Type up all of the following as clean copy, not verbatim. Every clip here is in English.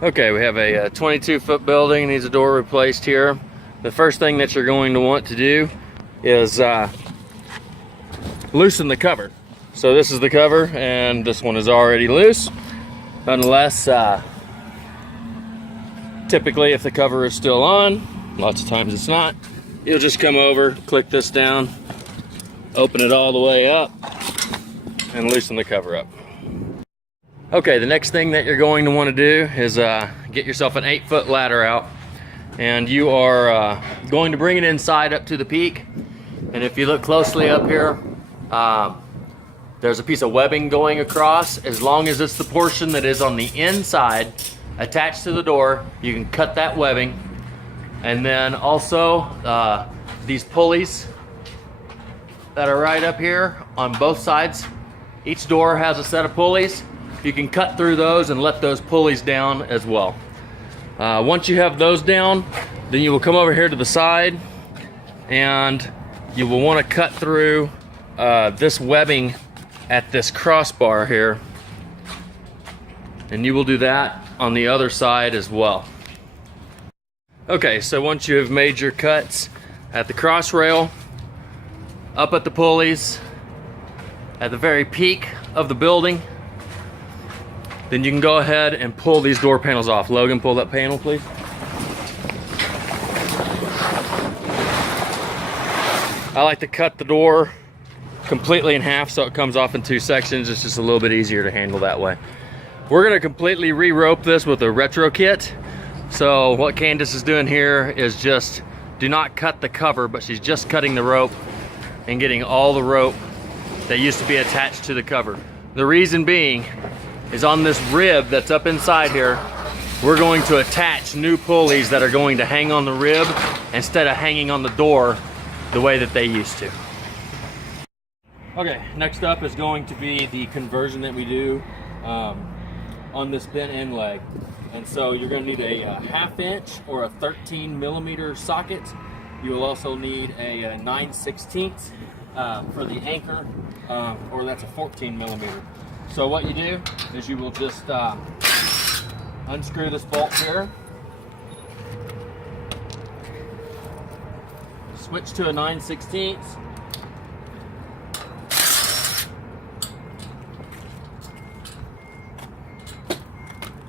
Okay, we have a 22-foot building, needs a door replaced here. The first thing that you're going to want to do is loosen the cover. So this is the cover, and this one is already loose. Unless, typically if the cover is still on, lots of times it's not, you'll just come over, click this down, open it all the way up, and loosen the cover up. Okay, the next thing that you're going to want to do is get yourself an 8-foot ladder out, and you are going to bring it inside up to the peak. And if you look closely up here, there's a piece of webbing going across. As long as it's the portion that is on the inside attached to the door, you can cut that webbing. And then also these pulleys that are right up here on both sides. Each door has a set of pulleys. You can cut through those and let those pulleys down as well. Once you have those down, then you will come over here to the side and you will want to cut through this webbing at this crossbar here. And you will do that on the other side as well. Okay, so once you have made your cuts at the cross rail, up at the pulleys, at the very peak of the building, then you can go ahead and pull these door panels off. Logan, pull that panel, please. I like to cut the door completely in half so it comes off in 2 sections. It's just a little bit easier to handle that way. We're gonna completely re-rope this with a retro kit. So what Candace is doing here is just do not cut the cover, but she's just cutting the rope and getting all the rope that used to be attached to the cover. The reason being is on this rib that's up inside here, we're going to attach new pulleys that are going to hang on the rib instead of hanging on the door the way that they used to. Okay, next up is going to be the conversion that we do on this bent end leg. And so you're going to need a 1/2 inch or a 13mm socket. You will also need a 9/16 for the anchor, or that's a 14mm. So what you do is you will just unscrew this bolt here, switch to a 9/16,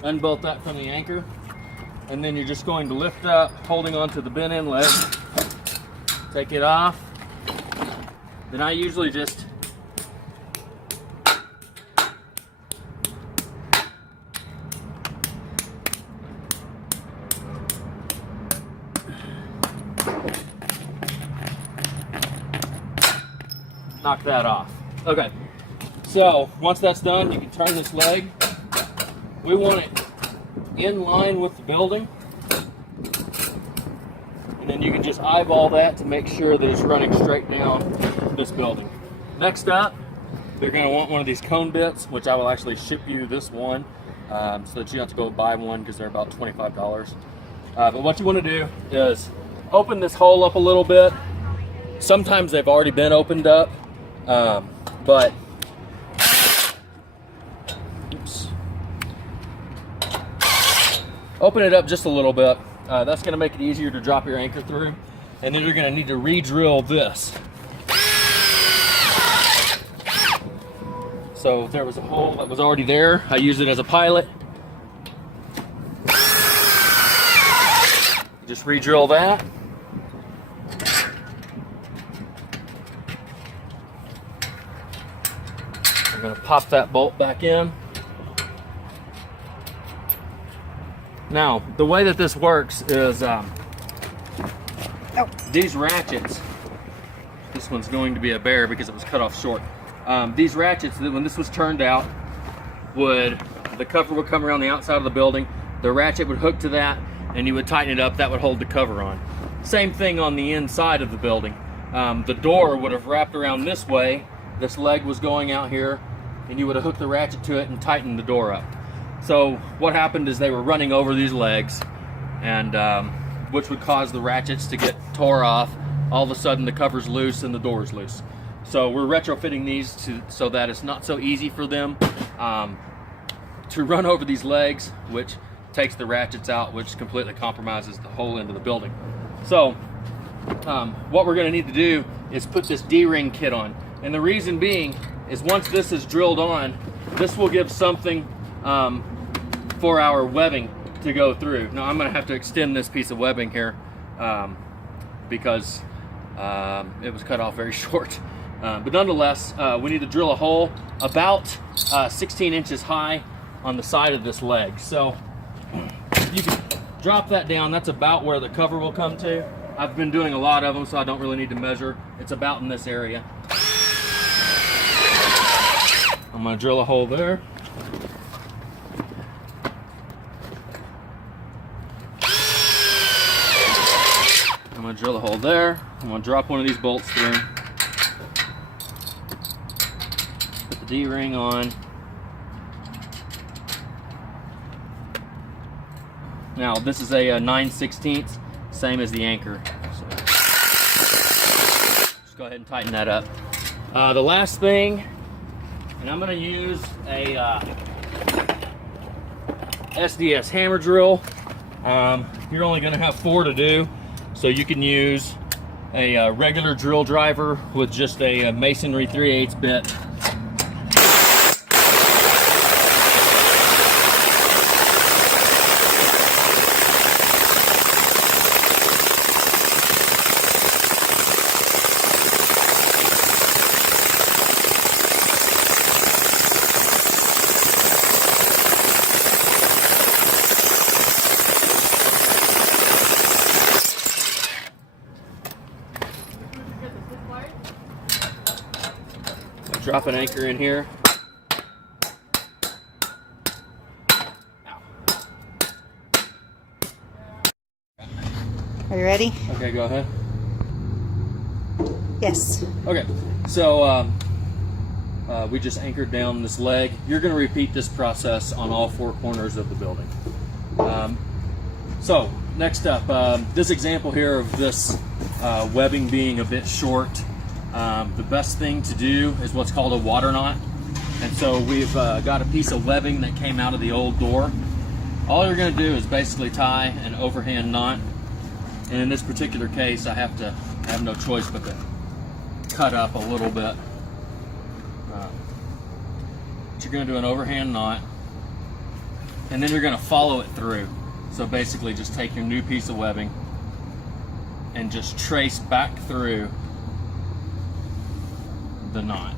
unbolt that from the anchor, and then you're just going to lift up, holding onto the bent end leg, take it off. Then I usually just knock that off. Okay, so once that's done, you can turn this leg. We want it in line with the building, and then you can just eyeball that to make sure that it's running straight down this building. Next up, they're going to want one of these cone bits, which I will actually ship you this one, so that you don't have to go buy one because they're about $25. But what you want to do is open this hole up a little bit. Sometimes they've already been opened up, but open it up just a little bit. That's going to make it easier to drop your anchor through. And then you're going to need to re-drill this. So there was a hole that was already there. I used it as a pilot. Just re-drill that. I'm going to pop that bolt back in. Now, the way that this works is these ratchets, this one's going to be a bear because it was cut off short. These ratchets, when this was turned out, the cover would come around the outside of the building, the ratchet would hook to that, and you would tighten it up, that would hold the cover on. Same thing on the inside of the building. The door would have wrapped around this way, this leg was going out here, and you would have hooked the ratchet to it and tightened the door up. So what happened is they were running over these legs, and which would cause the ratchets to get tore off. All of a sudden the cover's loose and the door's loose. So we're retrofitting these so that it's not so easy for them to run over these legs, which takes the ratchets out, which completely compromises the whole end of the building. So what we're going to need to do is put this D-ring kit on. And the reason being is once this is drilled on, this will give something for our webbing to go through. Now I'm going to have to extend this piece of webbing here because it was cut off very short. But nonetheless, we need to drill a hole about 16 inches high on the side of this leg. So you can drop that down. That's about where the cover will come to. I've been doing a lot of them, so I don't really need to measure. It's about in this area. I'm going to drill a hole there. I'm going to drill a hole there. I'm going to drop one of these bolts through. Put the D-ring on. Now this is a 9/16, same as the anchor. So just go ahead and tighten that up. The last thing, and I'm going to use a SDS hammer drill. You're only going to have 4 to do, so you can use a regular drill driver with just a masonry 3/8 bit. Drop an anchor in here. Are you ready? Okay, go ahead. Yes. Okay, so we just anchored down this leg. You're going to repeat this process on all 4 corners of the building. So next up, this example here of this webbing being a bit short. The best thing to do is what's called a water knot. And so we've got a piece of webbing that came out of the old door. All you're going to do is basically tie an overhand knot. And in this particular case, I have no choice but to cut up a little bit. But you're going to do an overhand knot, and then you're going to follow it through. So basically just take your new piece of webbing and just trace back through the knot.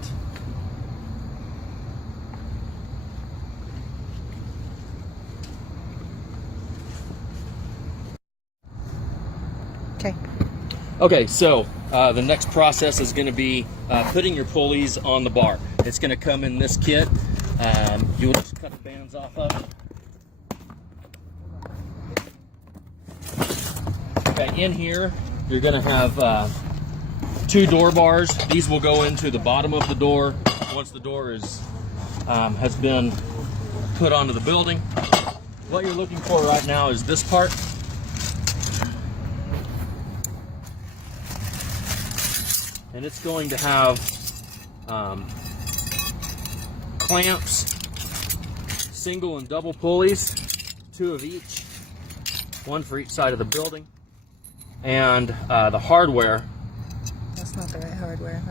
Okay. Okay, so the next process is going to be putting your pulleys on the bar. It's going to come in this kit. You'll just cut the bands off of it. Okay, in here you're going to have 2 door bars. These will go into the bottom of the door once the door is has been put onto the building. What you're looking for right now is this part. And it's going to have clamps, single and double pulleys, 2 of each, 1 for each side of the building, and the hardware. That's not the right hardware.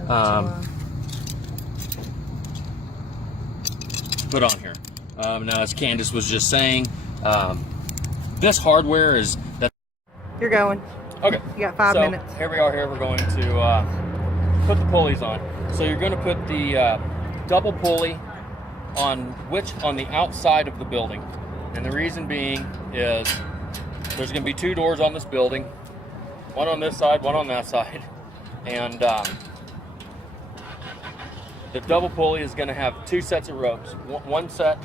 Put on here. Now, as Candace was just saying, this hardware is that. You're going. Okay. You got 5 minutes. Here we are. Here we're going to put the pulleys on. So you're going to put the double pulley on the outside of the building, and the reason being is there's going to be 2 doors on this building, 1 on this side, 1 on that side, and the double pulley is going to have 2 sets of ropes. One set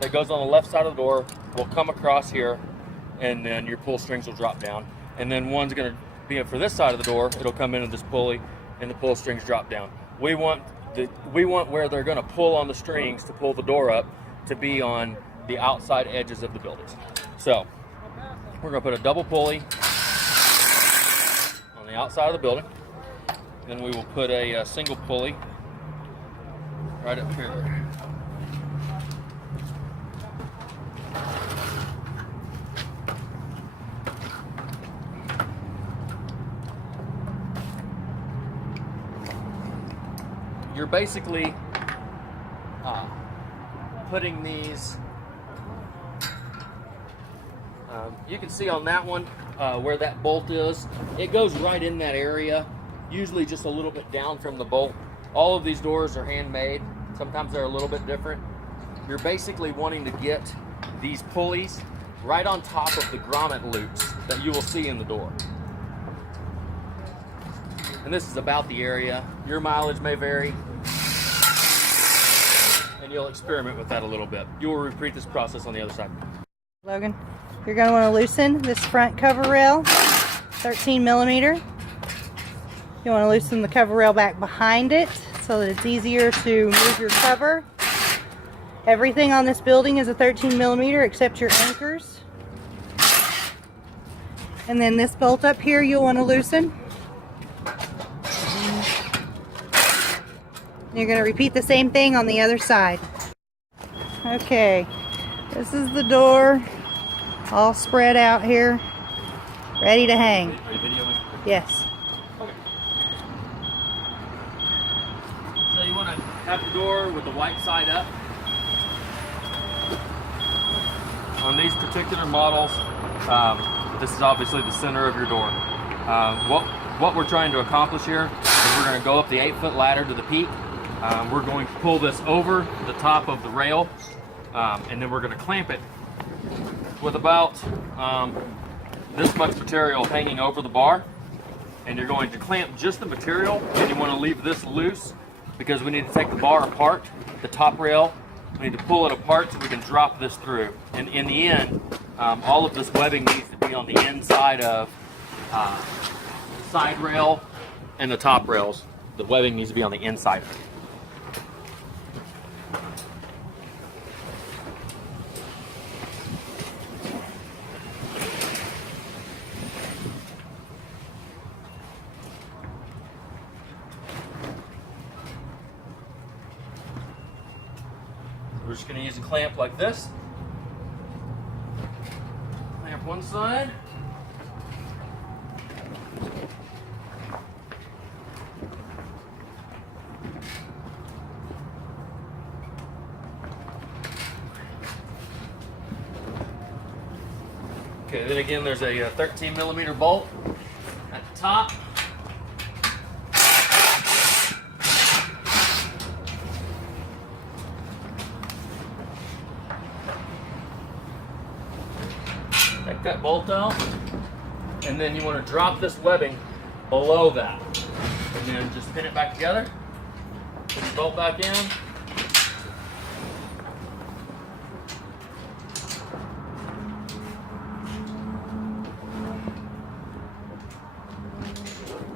that goes on the left side of the door will come across here, and then your pull strings will drop down. And then one's going to be for this side of the door. It'll come into this pulley, and the pull strings drop down. We want where they're going to pull on the strings to pull the door up to be on the outside edges of the buildings. So we're going to put a double pulley on the outside of the building. Then we will put a single pulley right up here. you're basically putting these, you can see on that one where that bolt is, it goes right in that area, usually just a little bit down from the bolt. All of these doors are handmade. Sometimes they're a little bit different. You're basically wanting to get these pulleys right on top of the grommet loops that you will see in the door. And this is about the area. Your mileage may vary, and you'll experiment with that a little bit. You will repeat this process on the other side. Logan, you're going to want to loosen this front cover rail, 13 millimeter. You want to loosen the cover rail back behind it so that it's easier to move your cover. Everything on this building is a 13 millimeter except your anchors. And then this bolt up here you'll want to loosen. You're going to repeat the same thing on the other side. Okay, this is the door all spread out here, ready to hang. Are you videoing? Yes. Okay. So you want to have the door with the white side up. On these particular models, this is obviously the center of your door. What we're trying to accomplish here is we're going to go up the 8-foot ladder to the peak. We're going to pull this over the top of the rail, and then we're going to clamp it with about this much material hanging over the bar. And you're going to clamp just the material, and you want to leave this loose because we need to take the bar apart, the top rail. We need to pull it apart so we can drop this through. And in the end, all of this webbing needs to be on the inside of the side rail and the top rails. The webbing needs to be on the inside of it. We're just going to use a clamp like this. Clamp one side. Okay, then again there's a 13 millimeter bolt at the top. Take that bolt out, and then you want to drop this webbing below that. And then just pin it back together, put the bolt back in.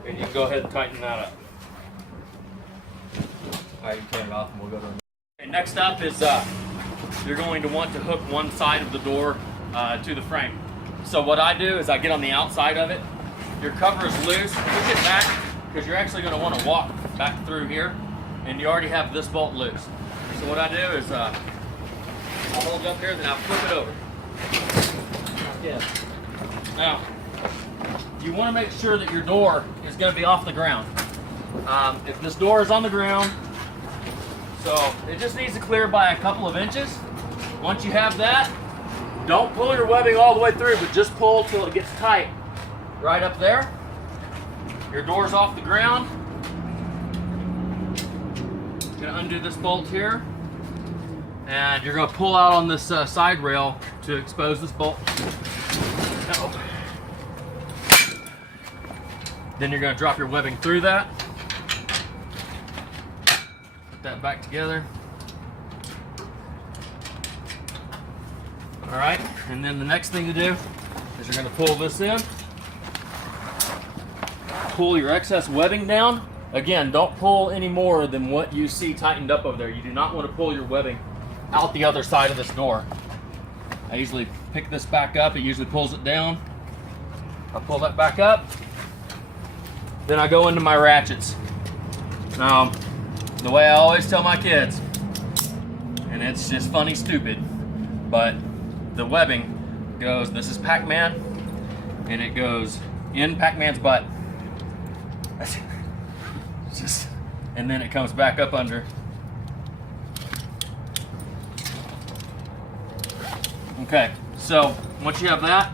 And you can go ahead and tighten that up. Alright, you can turn it off and we'll go to okay, next up is you're going to want to hook one side of the door to the frame. So what I do is I get on the outside of it. Your cover is loose. Hook it back because you're actually going to want to walk back through here, and you already have this bolt loose. So what I do is I'll hold it up here, then I'll flip it over. Yeah. Now, you want to make sure that your door is going to be off the ground. If this door is on the ground, so it just needs to clear by a couple of inches. Once you have that, don't pull your webbing all the way through, but just pull till it gets tight right up there. Your door's off the ground. You're gonna undo this bolt here, and you're gonna pull out on this side rail to expose this bolt. Then you're gonna drop your webbing through that. Put that back together. All right, and then the next thing to do is you're going to pull this in, pull your excess webbing down. Again, don't pull any more than what you see tightened up over there. You do not want to pull your webbing out the other side of this door. I usually pick this back up. It usually pulls it down. I pull that back up. Then I go into my ratchets. Now, the way I always tell my kids, and it's just funny, stupid, but the webbing goes, this is Pac-Man, and it goes in Pac-Man's butt. and then it comes back up under. Okay, so once you have that,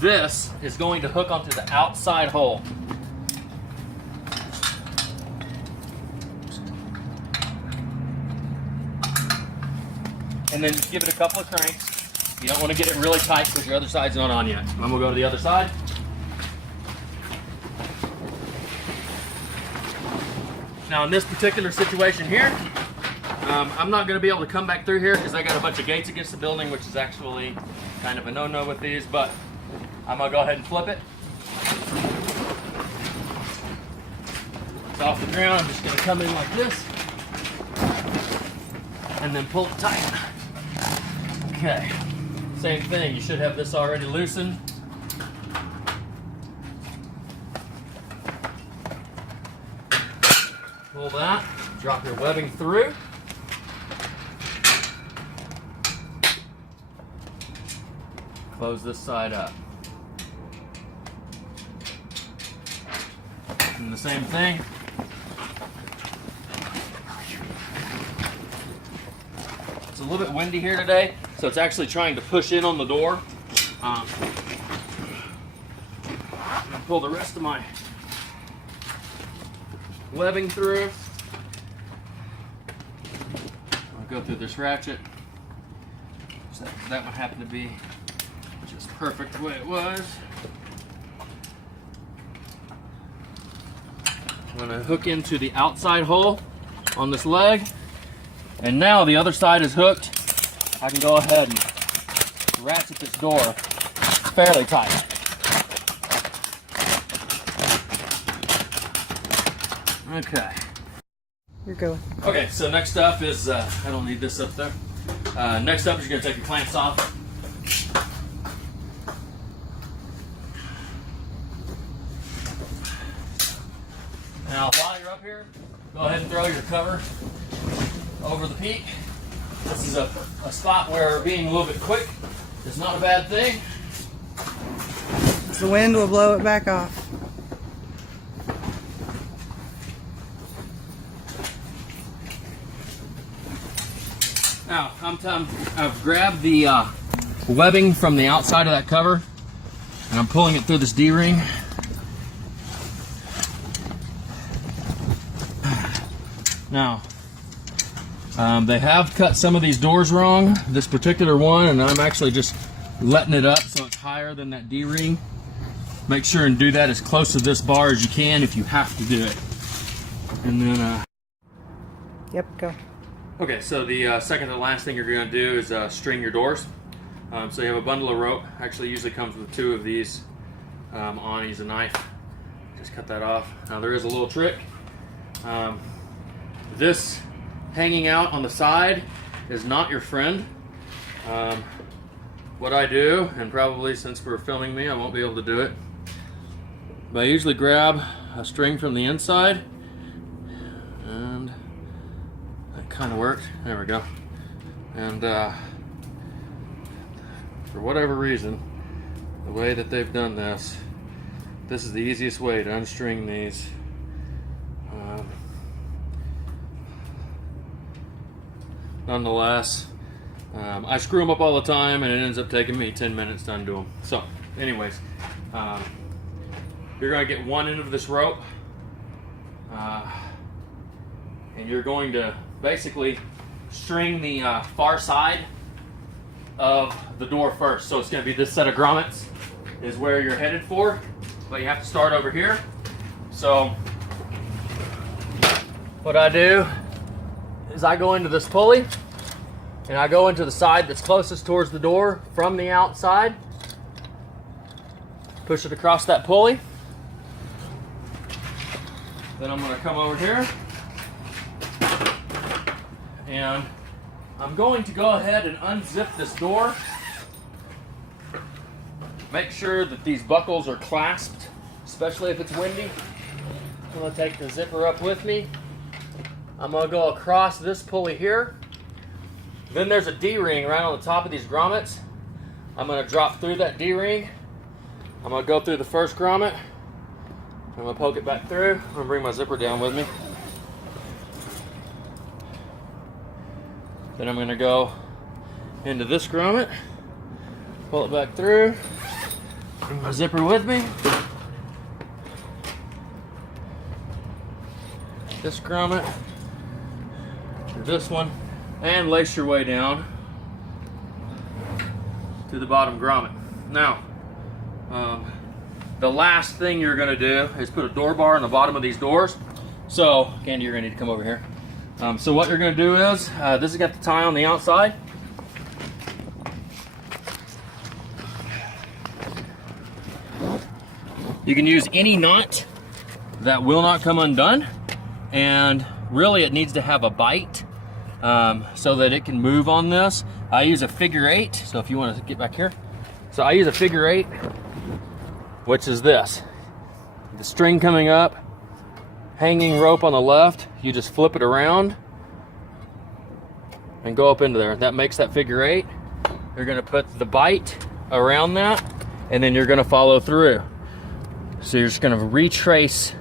this is going to hook onto the outside hole. And then just give it a couple of cranks. You don't want to get it really tight because your other side's not on yet. Then we'll go to the other side. Now in this particular situation here, I'm not going to be able to come back through here because I got a bunch of gates against the building, which is actually kind of a no-no with these, but I'm going to go ahead and flip it. It's off the ground. I'm just going to come in like this and then pull it tight. Okay, same thing. You should have this already loosened. Pull that, drop your webbing through. Close this side up. And the same thing. It's a little bit windy here today, so it's actually trying to push in on the door. I'm gonna pull the rest of my webbing through. I'll go through this ratchet. So that one happened to be just perfect the way it was. I'm gonna hook into the outside hole on this leg. And now the other side is hooked. I can go ahead and ratchet this door fairly tight. Okay. You're going. Okay, so next up is, I don't need this up there. Next up is you're gonna take your clamps off. Now while you're up here, go ahead and throw your cover over the peak. This is a spot where being a little bit quick is not a bad thing. The wind will blow it back off. Now, I've grabbed the webbing from the outside of that cover, and I'm pulling it through this D-ring. Now, they have cut some of these doors wrong, this particular one, and I'm actually just letting it up so it's higher than that D-ring. Make sure and do that as close to this bar as you can if you have to do it. And then, Yep, go. okay, so the second to last thing you're going to do is string your doors. So you have a bundle of rope. Actually, usually comes with 2 of these. On, use a knife. Just cut that off. Now there is a little trick. This hanging out on the side is not your friend. What I do, and probably since we're filming me, I won't be able to do it, but I usually grab a string from the inside, and that kind of worked. There we go. And for whatever reason, the way that they've done this is the easiest way to unstring these. Nonetheless, I screw them up all the time, and it ends up taking me 10 minutes to undo them. So, anyways, you're going to get one end of this rope, and you're going to basically string the far side of the door first. So it's going to be this set of grommets is where you're headed for, but you have to start over here. So what I do is I go into this pulley, and I go into the side that's closest towards the door from the outside, push it across that pulley. Then I'm going to come over here, and I'm going to go ahead and unzip this door. Make sure that these buckles are clasped, especially if it's windy. I'm going to take the zipper up with me. I'm going to go across this pulley here. Then there's a D-ring right on the top of these grommets. I'm going to drop through that D-ring. I'm going to go through the first grommet. I'm going to poke it back through. I'm going to bring my zipper down with me. Then I'm gonna go into this grommet, pull it back through, bring my zipper with me. This grommet, or this one, and lace your way down to the bottom grommet. Now, the last thing you're gonna do is put a door bar on the bottom of these doors. So, Candy, you're gonna need to come over here. So what you're gonna do is, this has got the tie on the outside. You can use any knot that will not come undone, and really it needs to have a bite so that it can move on this. I use a figure 8, so if you want to get back here. So I use a figure 8, which is this. The string coming up, hanging rope on the left, you just flip it around and go up into there. That makes that figure 8. You're gonna put the bite around that, and then you're gonna follow through. So you're just gonna retrace